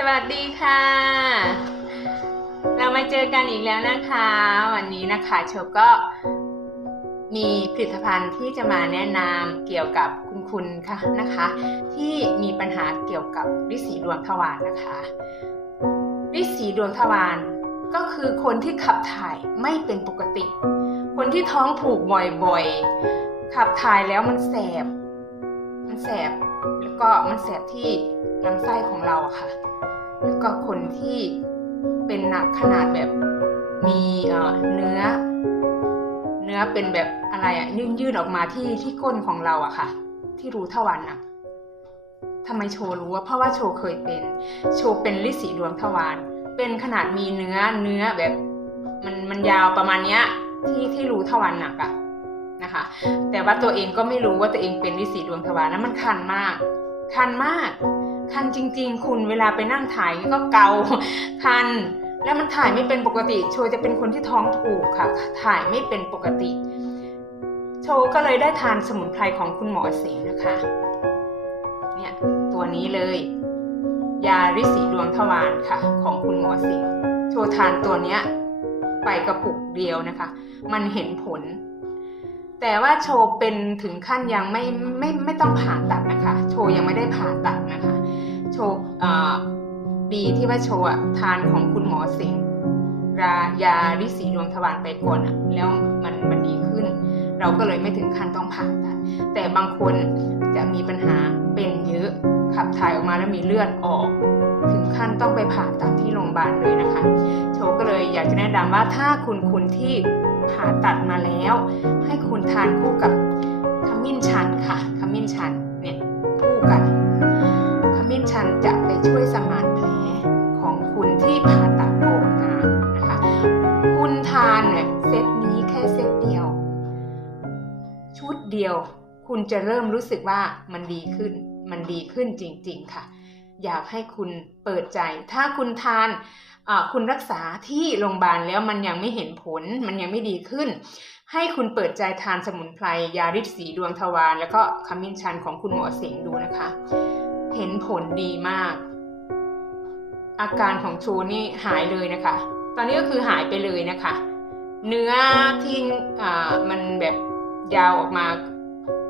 สวัสดีค่ะ เรามาเจอกันอีกแล้วนะคะ วันนี้นะคะโชก็มีผลิตภัณฑ์ที่จะมาแนะนำเกี่ยวกับคุณคุณค่ะนะคะ ที่มีปัญหาเกี่ยวกับริสีดวงทวารนะคะริสีดวงทวารก็คือคนที่ขับถ่ายไม่เป็นปกติ คนที่ท้องผูกบ่อยๆขับถ่ายแล้วมันแสบ มันแสบ ก็มันแสบที่ลำไส้ของเราค่ะ แล้วก็คนที่เป็นหนักขนาดแบบมีเนื้อ เนื้อเป็นแบบอะไรอะยื่นยืดออกมาที่ที่ก้นของเราอะค่ะ ที่รู้ทวารหนักทำไมโชว์รู้ว่าเพราะว่าโชว์เคยเป็น โชว์เป็นลิสีดวงทวารเป็นขนาดมีเนื้อเนื้อแบบ มันมันยาวประมาณเนี้ยที่ที่รู้ทวารหนักอะนะคะ แต่ว่าตัวเองก็ไม่รู้ว่าตัวเองเป็นลิสีดวงทวารแล้วมันคันมาก คันมาก คันจริง ๆ คุณเวลาไปนั่งถ่ายก็เกาคัน แล้วมันถ่ายไม่เป็นปกติ โชจะเป็นคนที่ท้องผูกค่ะ ถ่ายไม่เป็นปกติ โชก็เลยได้ทานสมุนไพรของคุณหมอเสงนะคะ เนี่ยตัวนี้เลย ยาริสีดวงทวารค่ะ ของคุณหมอเสงโชทานตัวเนี้ยไปกระปุกเดียวนะคะ มันเห็นผล แต่ว่าโชว์เป็นถึงขั้นยังไม่ไม่ไม่ต้องผ่าตัดนะคะ โชว์ยังไม่ได้ผ่าตัดนะคะ โชว์ดีที่ว่าโชว์อะทานของคุณหมอสิงรายาริสีดวงทวารไปก่อนอะแล้วมันมันดีขึ้น เราก็เลยไม่ถึงขั้นต้องผ่าตัด แต่บางคนจะมีปัญหาเป็นเยอะขับถ่ายออกมาแล้วมีเลือดออก ถึงขั้นต้องไปผ่าตัดที่โรงพยาบาลเลยนะคะ โชก็เลยอยากจะแนะนำว่าถ้าคุณคุณที่ผ่าตัดมาแล้ว ให้คุณทานคู่กับขมิ้นชันค่ะขมิ้นชันเนี่ยคู่กันขมิ้นชันจะไปช่วยสมานแผลของคุณที่ผ่าตัดออกมานะคะ คุณทานเนี่ยเซตนี้แค่เซตเดียว ชุดเดียว คุณจะเริ่มรู้สึกว่ามันดีขึ้นมันดีขึ้นจริง ๆ ค่ะ อยากให้คุณเปิดใจ ถ้าคุณทานคุณรักษาที่โรงพยาบาลแล้วมันยังไม่เห็นผล มันยังไม่ดีขึ้น ให้คุณเปิดใจทานสมุนไพรยาฤทธิ์สีดวงทวารแล้วก็ขมิ้นชันของคุณหมอเสียงดูนะคะ เห็นผลดีมาก อาการของชูนี่หายเลยนะคะ ตอนนี้ก็คือหายไปเลยนะคะ เนื้อที่มันแบบยาวออกมา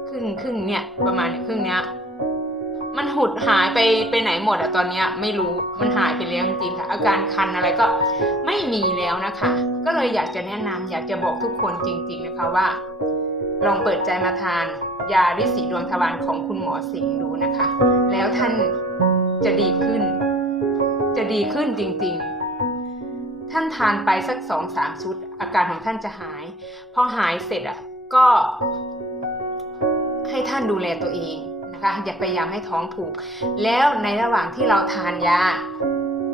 ครึ่งครึ่งเนี่ยประมาณครึ่งเนี้ย มันหุดหายไปไปไหนหมดอะตอนเนี้ยไม่รู้มันหายไปแล้วจริงๆค่ะ อาการคันอะไรก็ไม่มีแล้วนะคะ ก็เลยอยากจะแนะนำอยากจะบอกทุกคนจริง ๆนะคะว่า ลองเปิดใจมาทาน ยาฤทธิ์สีดวงทวารของคุณหมอสิงห์ดูนะคะ แล้วท่านจะดีขึ้น จะดีขึ้นจริง ๆท่านทานไปสักสองสามชุด อาการของท่านจะหาย พอหายเสร็จอะก็ให้ท่านดูแลตัวเอง นะคะอย่าพยายามให้ท้องผูก แล้วในระหว่างที่เราทานยา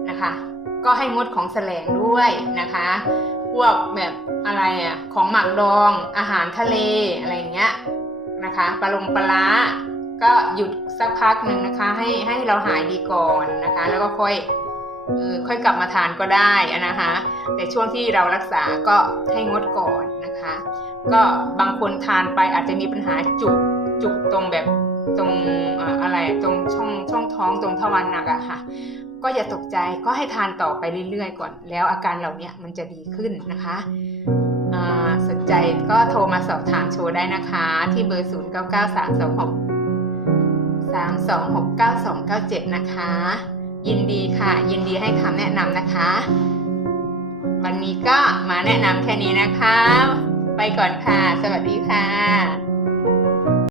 นะคะ ก็ให้งดของแสลงด้วยนะคะพวกแบบอะไรอะของหมักดองอาหารทะเลอะไรเงี้ยนะคะปลาลงปลาก็หยุดสักพักหนึ่งนะคะ ให้ให้เราหายดีก่อนนะคะ แล้วก็ค่อยเออค่อยกลับมาทานก็ได้นะคะ แต่ช่วงที่เรารักษาก็ให้งดก่อนนะคะ ก็บางคนทานไปอาจจะมีปัญหาจุกจุกตรงแบบ ตรงอะไรตรงช่องช่องท้องตรงทวารหนักอะค่ะ ก็อย่าตกใจก็ให้ทานต่อไปเรื่อยๆ ก่อน แล้วอาการเหล่านี้มันจะดีขึ้นนะคะสนใจก็โทรมาสอบถามโชว์ได้นะคะ ที่เบอร์ 0 9 9 3 2 6 3 2 6 9 2 9 7 นะคะ ยินดีค่ะ ยินดีให้คำแนะนำนะคะ วันนี้ก็มาแนะนำแค่นี้นะคะ ไปก่อนค่ะ สวัสดีค่ะ